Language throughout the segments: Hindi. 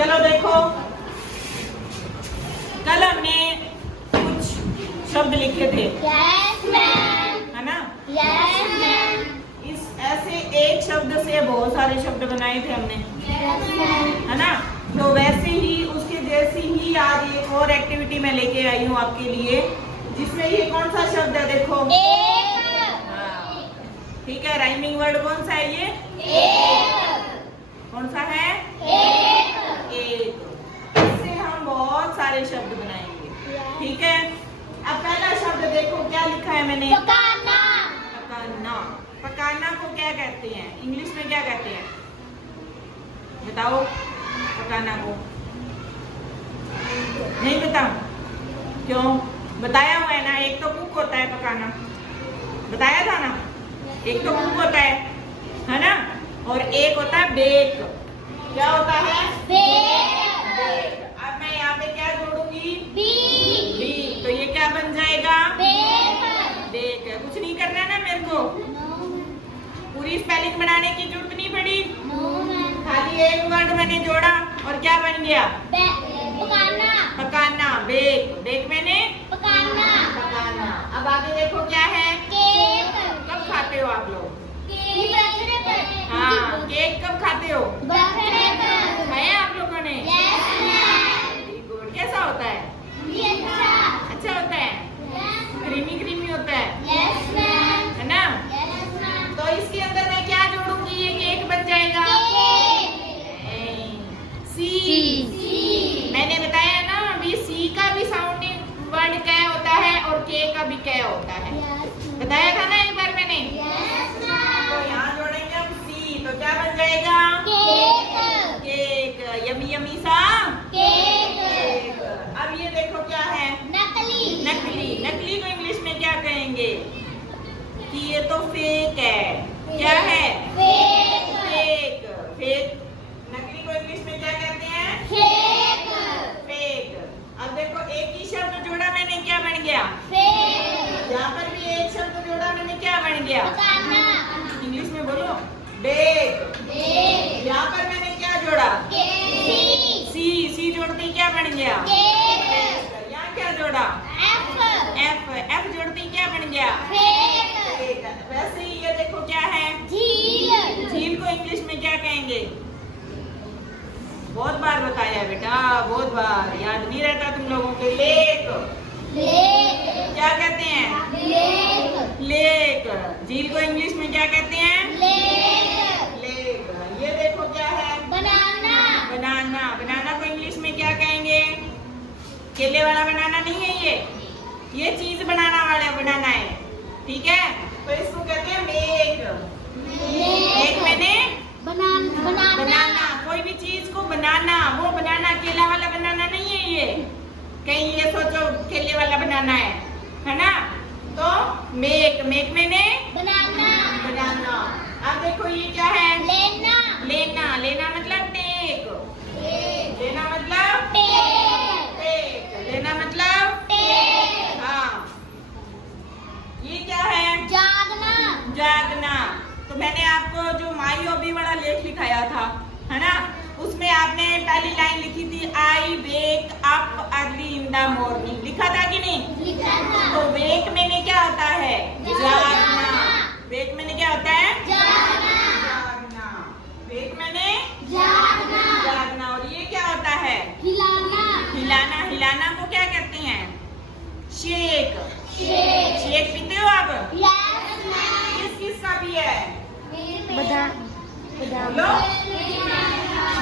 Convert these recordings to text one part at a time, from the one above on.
चलो देखो, कल हमने कुछ शब्द लिखे थे। Yes ma'am. है ना? Yes ma'am. इस ऐसे एक शब्द से बहुत सारे शब्द बनाए थे हमने। Yes ma'am. है ना? तो वैसे ही उसके जैसी ही आज एक और एक्टिविटी मैं लेके आई हूँ आपके लिए, जिसमें ये कौन सा शब्द है देखो। हाँ, ठीक है। राइमिंग वर्ड कौन सा है ये? कौन सा है? एक। इससे हम बहुत सारे शब्द बनाएंगे। ठीक है। अब पहला शब्द देखो, क्या लिखा है मैंने? पकाना। पकाना। पकाना को क्या कहते हैं? इंग्लिश में क्या कहते हैं? बताओ। पकाना को नहीं बताऊं? क्यों? बताया हुआ है ना। एक तो कुक होता है पकाना, बताया था ना। एक तो कुक होता है ना, और एक होता है बेक। क्या होता है? बेक। अब मैं यहाँ पे क्या जोड़ूंगी? बी। तो ये क्या बन जाएगा? बेक। कुछ नहीं करना ना मेरे को, पूरी स्पेलिंग बनाने की जरूरत नहीं पड़ी, खाली एक वर्ड मैंने जोड़ा और क्या बन गया? पकाना। पकाना। बेक। बेक मैंने पकाना। पकाना। अब आगे देखो क्या है? केक। कब खाते हो आप लोग? बर्थडे पर। हाँ, केक कब खाते हो? बर्थडे पर। खाया आप लोगों ने? Yes ma'am. Very good. कैसा होता है? अच्छा होता है? क्रीमी क्रीमी होता है? Yes ma'am. है ना? Yes ma'am. तो इसके अंदर मैं क्या जोड़ूंगी? ये केक बन जाएगा। सी। मैंने बताया ना अभी, सी का भी साउंडिंग वर्ड क्या होता है और के का भी क्या होता है, बताया था ना एक बार मैंने। तो यहाँ जोड़ेंगे हम सी, तो क्या बन जाएगा? केक। यमी यमी सा केक। अब ये देखो क्या है? नकली। नकली को इंग्लिश में क्या कहेंगे? कि ये तो फेक है। क्या है? फेक। नकली को इंग्लिश में क्या कहते हैं? फेक। अब देखो, एक ही शब्द जोड़ा मैंने, क्या बन गया? यहाँ पर भी एक शब्द जोड़ा मैंने, क्या बन गया? इंग्लिश में बोलो। बेक। यहाँ पर मैंने क्या जोड़ा? सी जोड़ते ही क्या बन गया? यहाँ क्या जोड़ा? एफ जोड़ते ही क्या बन गया? फेक। वैसे ही ये देखो क्या है? झील को इंग्लिश में क्या कहेंगे? बहुत बार बताया बेटा, बहुत बार, याद नहीं रहता तुम लोगों के। लेक। क्या कहते हैं? लेक। झील को इंग्लिश में क्या कहते हैं? लेक। ये देखो क्या है? बनाना को इंग्लिश में क्या कहेंगे? केले वाला बनाना नहीं है ये चीज बनाना वाला बनाना है। ठीक है, तो इसको कहते हैं मेक। मेक मैंने बनाना। कोई भी चीज को बनाना, वो बनाना केला वाला बनाना नहीं है ये, कहीं ये सोचो केले वाला बनाना है ना। तो मेक मैंने बनाना। अब देखो ये क्या है? लेना मतलब टेक। लेना मतलब टेक। लेना मतलब हाँ। ये क्या है? जागना। तो मैंने आपको जो माई हॉबी वाला लेख लिखाया था, है ना, उसमें आपने पहली लाइन लिखी थी, I wake up early in the morning. लिखा था कि नहीं? तो वेक मैंने क्या होता है? जागना। वेक मैंने क्या होता है? जागना। वेक मैंने जागना। और ये क्या होता है? हिलाना को क्या कहते हैं? शेक। शेक पीते हो आप? किस का भी है? बोलो।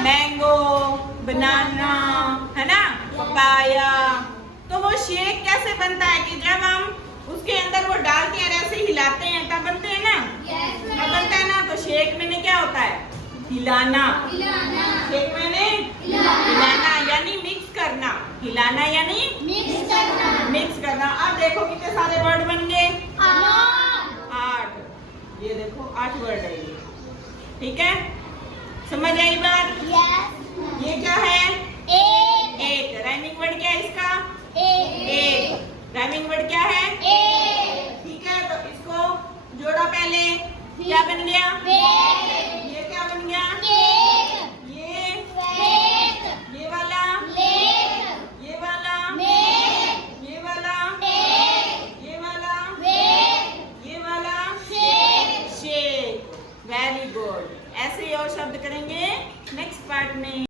मैंगो, बनाना, है ना, पपाया। तो वो शेक कैसे बनता है? कि जब हम उसके अंदर वो डालते हैं, ऐसे हिलाते हैं, तब बनते हैं ना। तब बनता है ना। तो शेक मैंने क्या होता है? हिलाना। शेक मैंने हिलाना यानी मिक्स करना। हिलाना यानी मिक्स करना। अब देखो कितने सारे वर्ड बन गए? 8। ये देखो 8 वर्ड है ये। ठीक है, समझ आई बात? ये क्या है? एक। राइमिंग वर्ड क्या है इसका? एक। राइमिंग वर्ड क्या है? ठीक है, तो इसको जोड़ा पहले, क्या बन गया? ये क्या बन गया? गुड। ऐसे ही और शब्द करेंगे नेक्स्ट पार्ट में।